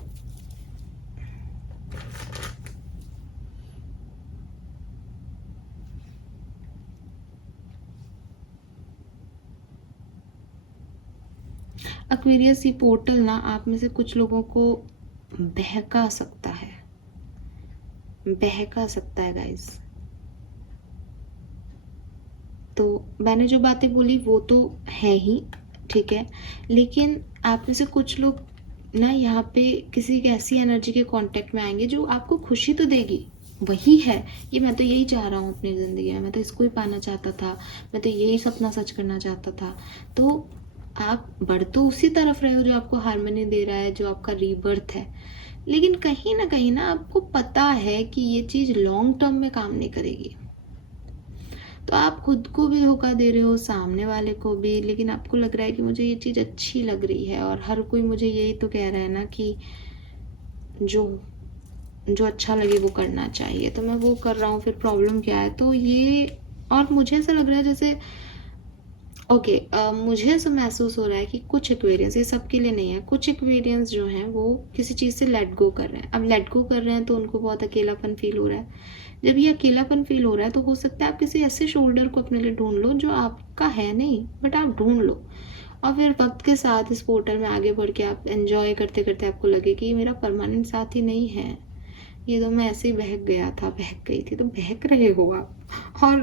Aquarius ये पोर्टल ना आप में से कुछ लोगों को बहका सकता है गाइस. तो मैंने जो बातें बोली वो तो है ही ठीक है, लेकिन आप में से कुछ लोग ना यहाँ पे किसी एक ऐसी एनर्जी के कांटेक्ट में आएंगे जो आपको खुशी तो देगी. वही है ये, मैं तो यही चाह रहा हूँ अपनी ज़िंदगी में, मैं तो इसको ही पाना चाहता था, मैं तो यही सपना सच करना चाहता था. तो आप बढ़ तो उसी तरफ रहे हो जो आपको हार्मनी दे रहा है, जो आपका रीबर्थ है. लेकिन कहीं ना आपको पता है कि ये चीज़ लॉन्ग टर्म में काम नहीं करेगी. तो आप खुद को भी धोखा दे रहे हो, सामने वाले को भी. लेकिन आपको लग रहा है कि मुझे ये चीज़ अच्छी लग रही है और हर कोई मुझे यही तो कह रहा है ना कि जो अच्छा लगे वो करना चाहिए, तो मैं वो कर रहा हूँ. फिर प्रॉब्लम क्या है. तो ये और मुझे ऐसा लग रहा है जैसे मुझे ऐसा महसूस हो रहा है कि कुछ एक्वेरियंस, ये सबके लिए नहीं है, कुछ एक्वेरियंस जो हैं वो किसी चीज़ से लेट गो कर रहे हैं. अब लेट गो कर रहे हैं तो उनको बहुत अकेलापन फील हो रहा है. जब ये अकेलापन फील हो रहा है तो हो सकता है आप किसी ऐसे शोल्डर को अपने लिए ढूंढ लो जो आपका है नहीं, बट आप ढूंढ लो. और फिर वक्त के साथ इस पोर्टल में आगे बढ़ के आप एंजॉय करते करते आपको लगे कि ये मेरा परमानेंट साथी नहीं है, ये तो मैं ऐसे ही बहक गई थी. तो बहक रहे हो आप. और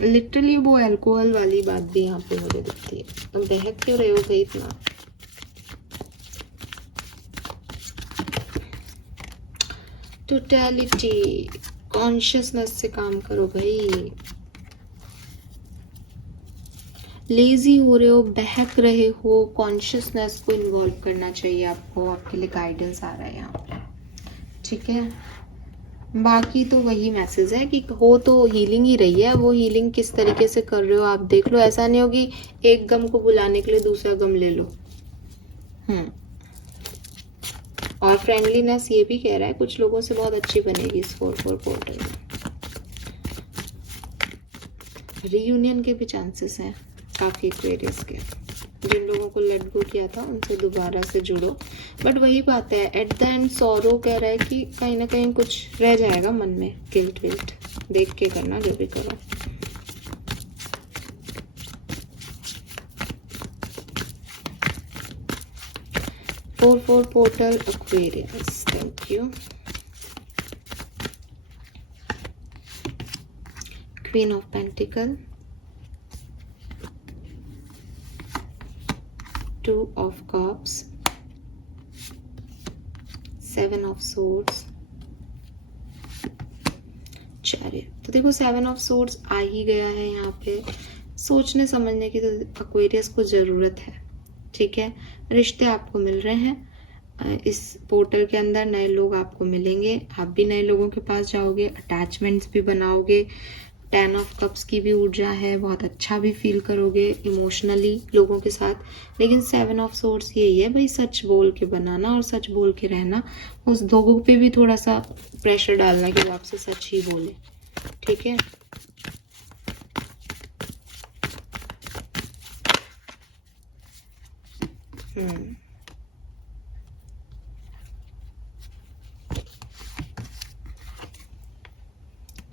लिटरली वो अल्कोहल वाली बात भी यहाँ पे मुझे दिखती है. तो बहक क्यों रहे हो भाई इतना. टोटलिटी कॉन्शियसनेस से काम करो भाई. लेजी हो रहे हो, बहक रहे हो, कॉन्शियसनेस को इन्वॉल्व करना चाहिए आपको. आपके लिए गाइडेंस आ रहा है यहाँ पे. ठीक है, बाकी तो वही मैसेज है कि हो तो हीलिंग ही रही है. वो हीलिंग किस तरीके से कर रहे हो आप देख लो. ऐसा नहीं हो कि एक गम को बुलाने के लिए दूसरा गम ले लो. और फ्रेंडलीनेस ये भी कह रहा है कुछ लोगों से बहुत अच्छी बनेगी इस 4-4 पोर्टल में. रीयूनियन के भी चांसेस हैं काफ़ी एक्वेरियस के. जिन लोगों को लेट गो किया था उनसे दोबारा से जुड़ो. बट वही बात है, एट द एंड सॉरो कह रहा है कि कहीं ना कहीं कुछ रह जाएगा मन में. गिल्ट विल्ट देख के करना जो भी करो. Four portal Aquarius. Thank you. Queen of pentacle, 2 of cups, 7 of swords, chariot. तो देखो 7 of swords आ ही गया है यहाँ पे. सोचने समझने की तो एक्वेरियस को ज़रूरत है. ठीक है, रिश्ते आपको मिल रहे हैं इस पोर्टल के अंदर. नए लोग आपको मिलेंगे, आप भी नए लोगों के पास जाओगे, अटैचमेंट्स भी बनाओगे. 10 ऑफ कप्स की भी ऊर्जा है, बहुत अच्छा भी फील करोगे इमोशनली लोगों के साथ. लेकिन 7 ऑफ सोर्स यही है भाई, सच बोल के बनाना और सच बोल के रहना. उस लोगों पे भी थोड़ा सा प्रेशर डालना कि वो आपसे सच ही बोले. ठीक है,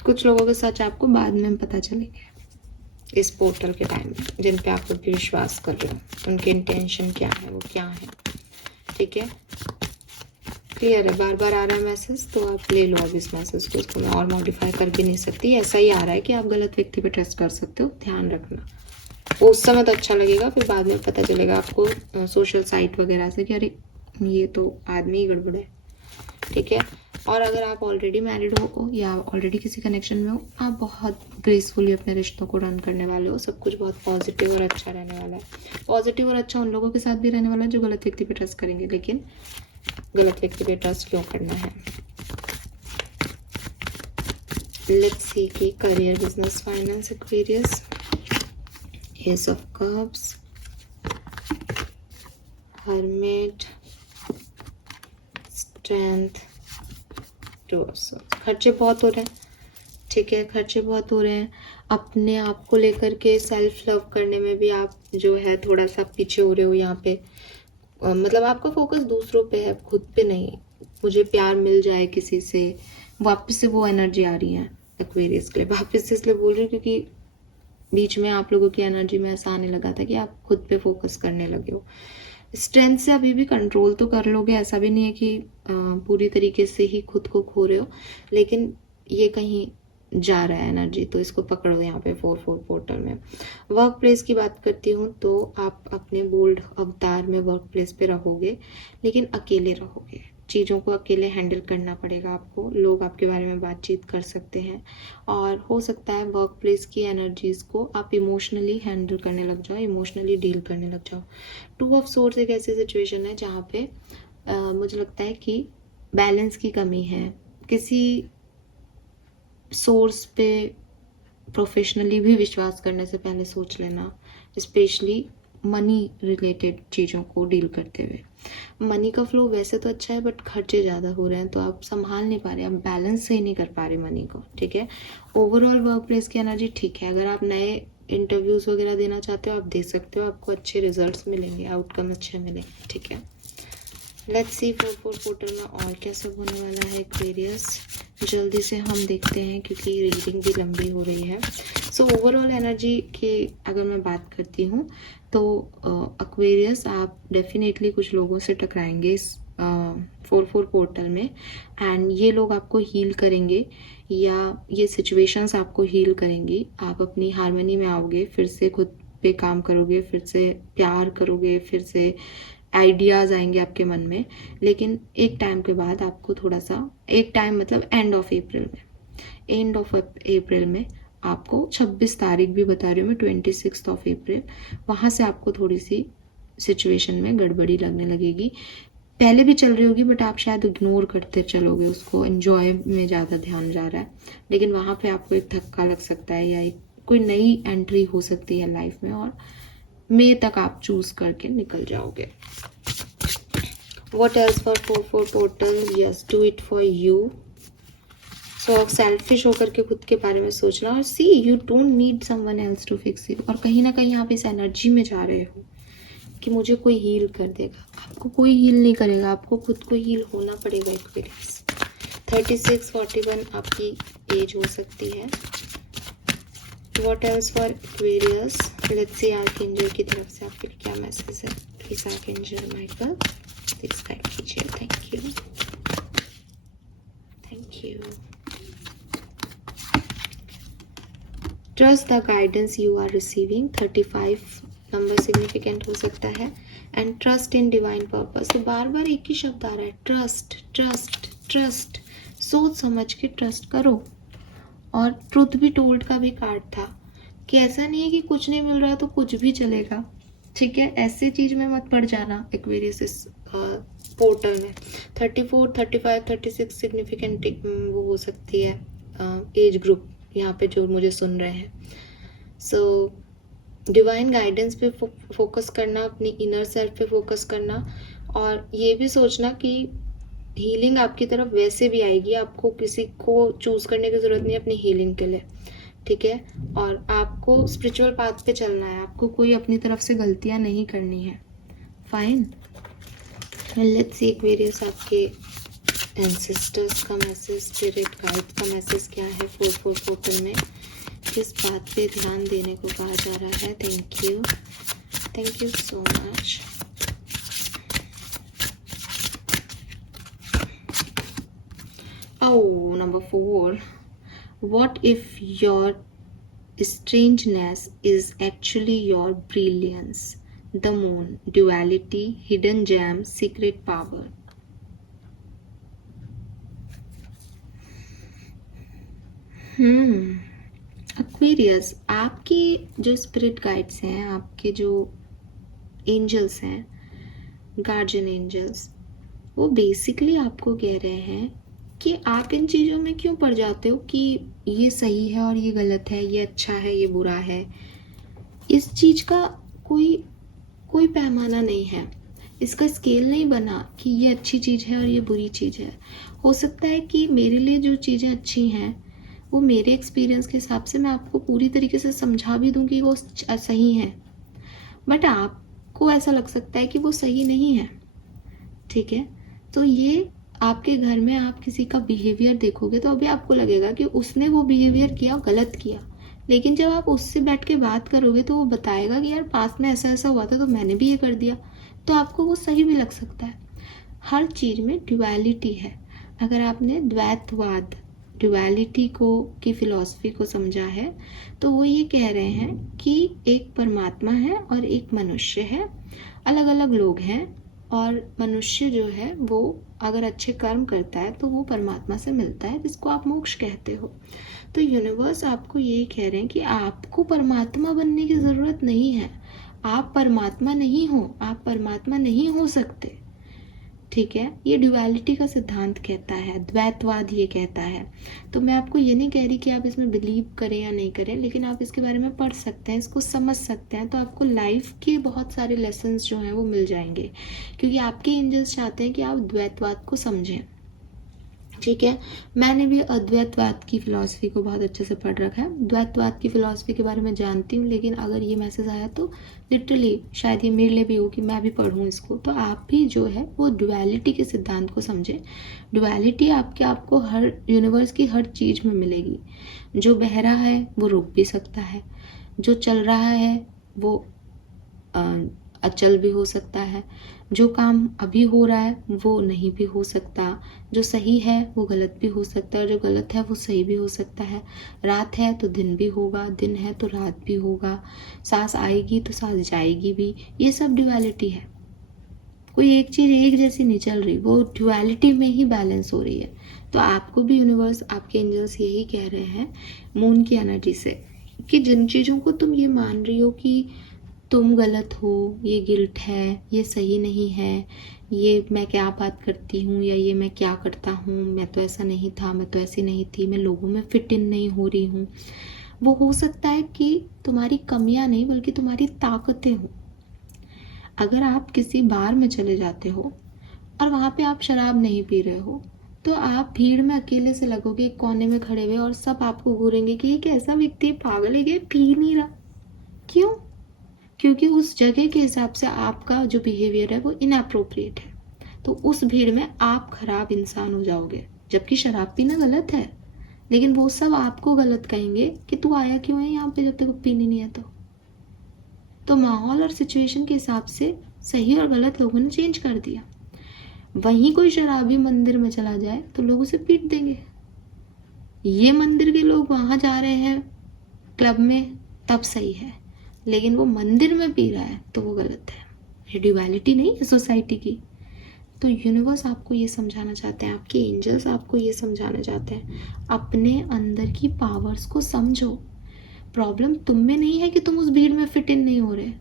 कुछ लोगों के सच आपको बाद में पता चलेंगे इस पोर्टल के टाइम में, जिन पे आप लोग विश्वास कर रहे हो, उनके इंटेंशन क्या है, वो क्या है। ठीक है, क्लियर है। बार बार आ रहा है मैसेज, तो आप ले लो अब इस मैसेज को, इसको मैं और मॉडिफाई कर भी नहीं सकती। ऐसा ही आ रहा है कि आप गलत व्यक्ति पे ट्रस्ट कर सकते हो, ध्यान रखना। वो उस समय तो अच्छा लगेगा, फिर बाद में पता चलेगा आपको सोशल साइट वगैरह से कि अरे ये तो आदमी ही गड़बड़ है। ठीक है, और अगर आप ऑलरेडी मैरिड हो या ऑलरेडी किसी कनेक्शन में हो, आप बहुत ग्रेसफुली अपने रिश्तों को रन करने वाले हो। सब कुछ बहुत पॉजिटिव और अच्छा रहने वाला है। पॉजिटिव और अच्छा उन लोगों के साथ भी रहने वाला है जो गलत व्यक्ति पे ट्रस्ट करेंगे, लेकिन गलत व्यक्ति पे ट्रस्ट क्यों करना है। लेट्स सी कि career, business, finance, Aquarius, S of cups, hermit, strength, खर्चे बहुत हो रहे हैं। ठीक है, खर्चे बहुत हो रहे हैं। अपने आप को लेकर के सेल्फ लव करने में भी आप जो है थोड़ा सा पीछे हो रहे हो यहाँ पे। मतलब आपका फोकस दूसरों पे है, खुद पे नहीं। मुझे प्यार मिल जाए किसी से, वापस से वो एनर्जी आ रही है एक्वेरियस के लिए। वापस से इसलिए बोल रही हूँ क्योंकि बीच में आप लोगों की एनर्जी में ऐसा आने लगा था कि आप खुद पे फोकस करने लगे हो। स्ट्रेंथ से अभी भी कंट्रोल तो कर लोगे, ऐसा भी नहीं है कि पूरी तरीके से ही खुद को खो रहे हो, लेकिन ये कहीं जा रहा है एनर्जी, तो इसको पकड़ो यहाँ पे 4-4 पोर्टल में। वर्क प्लेस की बात करती हूँ तो आप अपने बोल्ड अवतार में वर्क प्लेस पे रहोगे, लेकिन अकेले रहोगे। चीज़ों को अकेले हैंडल करना पड़ेगा आपको। लोग आपके बारे में बातचीत कर सकते हैं, और हो सकता है वर्क प्लेस की एनर्जीज़ को आप इमोशनली हैंडल करने लग जाओ, इमोशनली डील करने लग जाओ। 2 ऑफ सोर्स एक ऐसी सिचुएशन है जहाँ पे मुझे लगता है कि बैलेंस की कमी है। किसी सोर्स पे प्रोफेशनली भी विश्वास करने से पहले सोच लेना, स्पेशली मनी रिलेटेड चीज़ों को डील करते हुए। मनी का फ्लो वैसे तो अच्छा है, बट खर्चे ज़्यादा हो रहे हैं, तो आप संभाल नहीं पा रहे, आप बैलेंस सही नहीं कर पा रहे मनी को। ठीक है, ओवरऑल वर्क प्लेस की एनर्जी ठीक है। अगर आप नए इंटरव्यूज़ वगैरह देना चाहते हो, आप दे सकते हो, आपको अच्छे रिजल्ट्स मिलेंगे, आउटकम अच्छे मिलेंगे। ठीक है, लेट्स सी 4-4 पोर्टल में और क्या सब होने वाला है एक्वेरियस। जल्दी से हम देखते हैं क्योंकि रीडिंग भी लंबी हो रही है। सो ओवरऑल एनर्जी की अगर मैं बात करती हूँ तो एक्वेरियस आप डेफिनेटली कुछ लोगों से टकराएंगे इस 4-4 पोर्टल में, एंड ये लोग आपको हील करेंगे या ये सिचुएशंस आपको हील करेंगी। आप अपनी हार्मनी में आओगे, फिर से खुद पे काम करोगे, फिर से प्यार करोगे, फिर से आइडियाज़ आएंगे आपके मन में। लेकिन एक टाइम के बाद आपको थोड़ा सा, एक टाइम मतलब एंड ऑफ अप्रैल में आपको 26 तारीख भी बता रही हूँ मैं, 26 ऑफ अप्रैल, वहाँ से आपको थोड़ी सी सिचुएशन में गड़बड़ी लगने लगेगी। पहले भी चल रही होगी, बट आप शायद इग्नोर करते चलोगे उसको, एंजॉय में ज़्यादा ध्यान जा रहा है। लेकिन वहाँ पे आपको एक धक्का लग सकता है, या एक कोई नई एंट्री हो सकती है लाइफ में, और मई तक आप चूज करके निकल जाओगे। What else for 4-4 portal? Yes, do it for you. So selfish होकर के खुद के बारे में सोचना, और see you don't need someone else to fix you. और कहीं ना कहीं आप इस एनर्जी में जा रहे हो कि मुझे कोई हील कर देगा। आपको कोई हील नहीं करेगा, आपको खुद को हील होना पड़ेगा। एक्वेरियस 36-41 आपकी एज हो सकती है। What else for Aquarius? Let's see archangel की तरफ से आपके लिए क्या मैसेज है। Please archangel Michael please guide कीजिए। Thank you, thank you. Trust the guidance you are receiving, 35 number significant हो सकता है। And trust in divine purpose. तो बार बार एक ही शब्द आ रहा है, ट्रस्ट ट्रस्ट ट्रस्ट। सोच समझ के ट्रस्ट करो। और ट्रुथ बी टोल्ड का भी कार्ड था कि ऐसा नहीं है कि कुछ नहीं मिल रहा तो कुछ भी चलेगा। ठीक है, ऐसी चीज में मत पड़ जाना एक्वेरियस इस पोर्टल में। 34, 35, 36 सिग्निफिकेंट वो हो सकती है एज ग्रुप यहाँ पे जो मुझे सुन रहे हैं। सो डिवाइन गाइडेंस पे फोकस करना, अपनी इनर सेल्फ पे फोकस करना, और ये भी सोचना कि हीलिंग आपकी तरफ वैसे भी आएगी। आपको किसी को चूज करने की जरूरत नहीं है अपनी हीलिंग के लिए। ठीक है, और आपको स्पिरिचुअल पाथ पे चलना है, आपको कोई अपनी तरफ से गलतियां नहीं करनी है। फाइन। लेट्स सी एक्वेरियस, आपके एंसेस्टर्स का मैसेज, स्पिरिट गाइड का मैसेज क्या है 4-4 पोर्टल में, किस बात पे ध्यान देने को कहा जा रहा है। Thank you so much. Oh, number 4. What if your strangeness is actually your brilliance? The moon, duality, hidden gem, secret power. Aquarius, आपके जो स्पिरिट गाइड्स हैं, आपके जो एंजल्स हैं, गार्जियन एंजल्स, वो बेसिकली आपको कह रहे हैं कि आप इन चीज़ों में क्यों पड़ जाते हो कि ये सही है और ये गलत है, ये अच्छा है, ये बुरा है। इस चीज़ का कोई पैमाना नहीं है, इसका स्केल नहीं बना कि ये अच्छी चीज़ है और ये बुरी चीज़ है। हो सकता है कि मेरे लिए जो चीज़ें अच्छी हैं वो मेरे एक्सपीरियंस के हिसाब से मैं आपको पूरी तरीके से समझा भी दूँ कि वो सही है, बट आपको ऐसा लग सकता है कि वो सही नहीं है। ठीक है, तो ये आपके घर में आप किसी का बिहेवियर देखोगे तो अभी आपको लगेगा कि उसने वो बिहेवियर किया, गलत किया, लेकिन जब आप उससे बैठ के बात करोगे तो वो बताएगा कि यार पास्ट में ऐसा ऐसा हुआ था तो मैंने भी ये कर दिया, तो आपको वो सही भी लग सकता है। हर चीज़ में ड्युअलिटी है। अगर आपने द्वैतवाद, ड्युअलिटी की फिलॉसफी को समझा है तो वो ये कह रहे हैं कि एक परमात्मा है और एक मनुष्य है, अलग अलग लोग हैं, और मनुष्य जो है वो अगर अच्छे कर्म करता है तो वो परमात्मा से मिलता है, जिसको आप मोक्ष कहते हो। तो यूनिवर्स आपको यही कह रहे हैं कि आपको परमात्मा बनने की ज़रूरत नहीं है, आप परमात्मा नहीं हो, आप परमात्मा नहीं हो सकते। ठीक है, ये ड्युअलिटी का सिद्धांत कहता है, द्वैतवाद ये कहता है। तो मैं आपको ये नहीं कह रही कि आप इसमें बिलीव करें या नहीं करें, लेकिन आप इसके बारे में पढ़ सकते हैं, इसको समझ सकते हैं, तो आपको लाइफ के बहुत सारे लेसन्स जो हैं वो मिल जाएंगे, क्योंकि आपके एंजल्स चाहते हैं कि आप द्वैतवाद को समझें। ठीक है, मैंने भी अद्वैतवाद की फ़िलॉसफी को बहुत अच्छे से पढ़ रखा है, द्वैतवाद की फ़िलॉसफी के बारे में जानती हूँ, लेकिन अगर ये मैसेज आया तो लिटरली शायद ये मेरे लिए भी हो कि मैं भी पढ़ूँ इसको, तो आप भी जो है वो ड्युअलिटी के सिद्धांत को समझें। ड्युअलिटी आपको हर यूनिवर्स की हर चीज़ में मिलेगी। जो बह रहा है वो रुक भी सकता है, जो चल रहा है वो अचल भी हो सकता है, जो काम अभी हो रहा है वो नहीं भी हो सकता, जो सही है वो गलत भी हो सकता है, और जो गलत है वो सही भी हो सकता है। रात है तो दिन भी होगा, दिन है तो रात भी होगा, सांस आएगी तो सांस जाएगी भी। ये सब ड्युअलिटी है, कोई एक चीज़ एक जैसी नहीं चल रही, वो ड्युअलिटी में ही बैलेंस हो रही है। तो आपको भी यूनिवर्स, आपके एंजल्स यही कह रहे हैं मून की एनर्जी से कि जिन चीज़ों को तुम ये मान रही हो कि तुम गलत हो, ये गिल्ट है, ये सही नहीं है, ये मैं क्या बात करती हूँ या ये मैं क्या करता हूँ, मैं तो ऐसा नहीं था, मैं तो ऐसी नहीं थी, मैं लोगों में फिट इन नहीं हो रही हूँ, वो हो सकता है कि तुम्हारी कमियाँ नहीं बल्कि तुम्हारी ताकतें हों। अगर आप किसी बार में चले जाते हो और वहाँ पे आप शराब नहीं पी रहे हो, तो आप भीड़ में अकेले से लगोगे एक कोने में खड़े हुए, और सब आपको घूरेंगे कि ये कैसा व्यक्ति है, पागल है, ये पी नहीं रहा। क्यों? क्योंकि उस जगह के हिसाब से आपका जो बिहेवियर है वो इनअप्रोप्रिएट है, तो उस भीड़ में आप खराब इंसान हो जाओगे। जबकि शराब पीना गलत है, लेकिन वो सब आपको गलत कहेंगे कि तू आया क्यों है यहाँ पे जब तक पीनी नहीं है। तो माहौल और सिचुएशन के हिसाब से सही और गलत लोगों ने चेंज कर दिया। वहीं कोई शराबी मंदिर में चला जाए तो लोग उसे पीट देंगे। ये मंदिर के लोग वहां जा रहे हैं क्लब में तब सही है, लेकिन वो मंदिर में पी रहा है तो वो गलत है। ये ड्युअलिटी नहीं है सोसाइटी की। तो यूनिवर्स आपको ये समझाना चाहते हैं, आपके एंजल्स आपको ये समझाना चाहते हैं, अपने अंदर की पावर्स को समझो। प्रॉब्लम तुम में नहीं है कि तुम उस भीड़ में फिट इन नहीं हो रहे,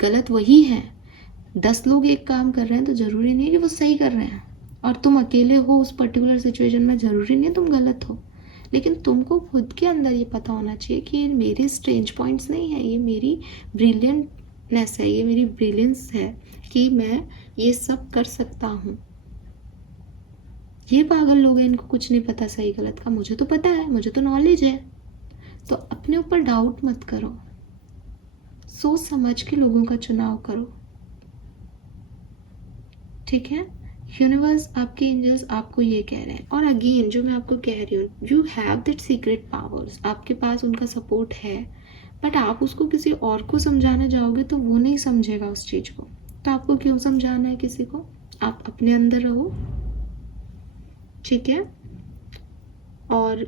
गलत वही है। 10 लोग एक काम कर रहे हैं तो जरूरी नहीं है कि वो सही कर रहे हैं, और तुम अकेले हो उस पर्टिकुलर सिचुएशन में, जरूरी नहीं है तुम गलत हो। लेकिन तुमको खुद के अंदर ये पता होना चाहिए कि ये मेरे स्ट्रेंज पॉइंट्स नहीं है, ये मेरी ब्रिलियंटनेस है, ये मेरी ब्रिलियंस है कि मैं ये सब कर सकता हूँ। ये पागल लोग हैं, इनको कुछ नहीं पता सही गलत का, मुझे तो पता है, मुझे तो नॉलेज है। तो अपने ऊपर डाउट मत करो, सोच समझ के लोगों का चुनाव करो। ठीक है। यूनिवर्स, आपके एंजल्स आपको ये कह रहे हैं, और अगेन जो मैं आपको कह रही हूँ, you have that secret powers, आपके पास उनका सपोर्ट है, बट आप उसको किसी और को समझाने जाओगे तो वो नहीं समझेगा उस चीज़ को। तो आपको क्यों समझाना है किसी को? आप अपने अंदर रहो, ठीक है। और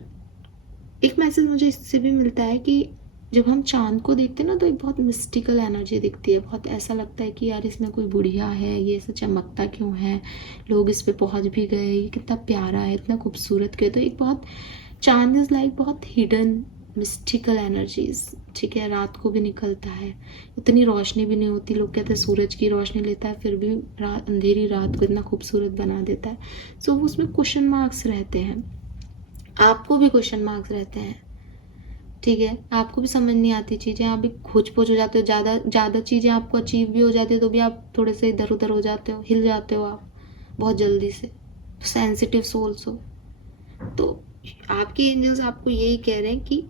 एक मैसेज मुझे इससे भी मिलता है कि जब हम चांद को देखते हैं ना, तो एक बहुत मिस्टिकल एनर्जी दिखती है, बहुत ऐसा लगता है कि यार इसमें कोई बुढ़िया है, ये ऐसा चमकता क्यों है, लोग इस पे पहुंच भी गए, ये कितना प्यारा है, इतना खूबसूरत क्यों। तो एक बहुत, चांद इज़ लाइक बहुत हिडन मिस्टिकल एनर्जीज, ठीक है। रात को भी निकलता है, इतनी रोशनी भी नहीं होती, लोग कहते हैं सूरज की रोशनी लेता है, फिर भी अंधेरी रात को इतना खूबसूरत बना देता है। सो उसमें क्वेश्चन मार्क्स रहते हैं, आपको भी क्वेश्चन मार्क्स रहते हैं, ठीक है। आपको भी समझ नहीं आती चीज़ें, आप भी खोज पोच हो जाते हो, ज़्यादा चीज़ें आपको अचीव भी हो जाती है तो भी आप थोड़े से इधर उधर हो जाते हो, हिल जाते हो आप बहुत जल्दी से, सेंसिटिव सोल्स हो। तो आपके एंजल्स आपको यही कह रहे हैं कि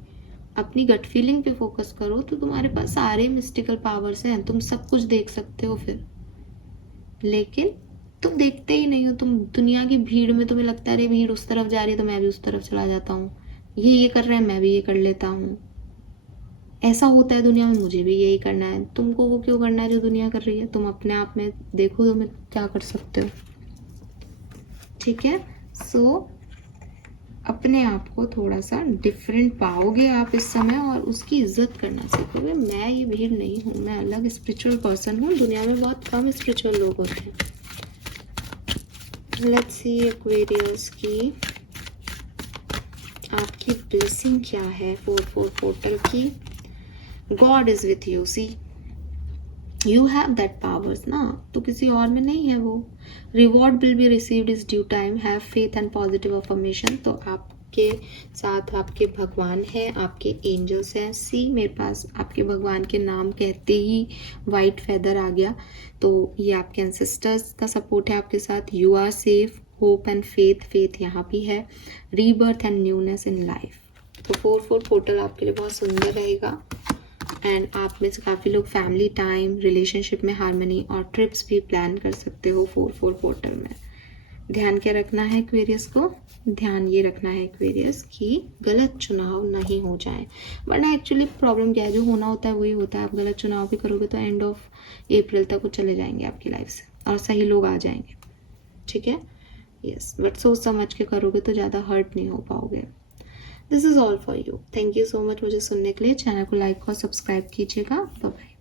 अपनी गट फीलिंग पे फोकस करो, तो तुम्हारे पास सारे मिस्टिकल पावर्स हैं, तुम सब कुछ देख सकते हो फिर। लेकिन तुम देखते ही नहीं हो, तुम दुनिया की भीड़ में तुम्हें लगता है अरे भीड़ उस तरफ जा रही है तो मैं भी उस तरफ चला जाता हूँ, ये कर रहे हैं मैं भी ये कर लेता हूँ, ऐसा होता है दुनिया में, मुझे भी यही करना है। तुमको वो क्यों करना है जो दुनिया कर रही है? तुम अपने आप में देखो तुम्हें क्या कर सकते हो, ठीक है। सो अपने आप को थोड़ा सा डिफरेंट पाओगे आप इस समय, और उसकी इज्जत करना सीखोगे। मैं ये भीड़ नहीं हूँ, मैं अलग स्पिरिचुअल पर्सन हूँ, दुनिया में बहुत कम स्पिरिचुअल लोग होते हैं। लेट्स सी एक्वेरियस की आपकी ब्लेसिंग क्या है 4-4 पोर्टल की। God is with you, see you have that powers ना, तो किसी और में नहीं है वो। Reward will be received is due time, have faith and positive affirmation. तो आपके साथ आपके भगवान हैं, आपके एंजल्स हैं। सी मेरे पास आपके भगवान के नाम कहते ही वाइट फेदर आ गया, तो ये आपके एंसेस्टर्स का सपोर्ट है आपके साथ। You are safe, hope and faith यहाँ भी है, rebirth and newness in life. तो 4-4 पोर्टल आपके लिए बहुत सुंदर रहेगा, एंड आप में से काफ़ी लोग फैमिली टाइम, रिलेशनशिप में हार्मनी और ट्रिप्स भी प्लान कर सकते हो 4-4 पोर्टल में। ध्यान क्या रखना है एक्वेरियस को? ध्यान ये रखना है एक्वेरियस कि गलत चुनाव नहीं हो जाए, वरना एक्चुअली प्रॉब्लम क्या है, जो होना होता है वही होता है। आप गलत चुनाव भी करोगे तो एंड ऑफ अप्रैल तक वो चले जाएंगे आपकी लाइफ से, और सही लोग आ जाएंगे, ठीक है। यस, बट सोच समझ के करोगे तो ज़्यादा हर्ट नहीं हो पाओगे। This is all for you. Thank you so much मुझे सुनने के लिए। चैनल को लाइक और सब्सक्राइब कीजिएगा। Bye bye.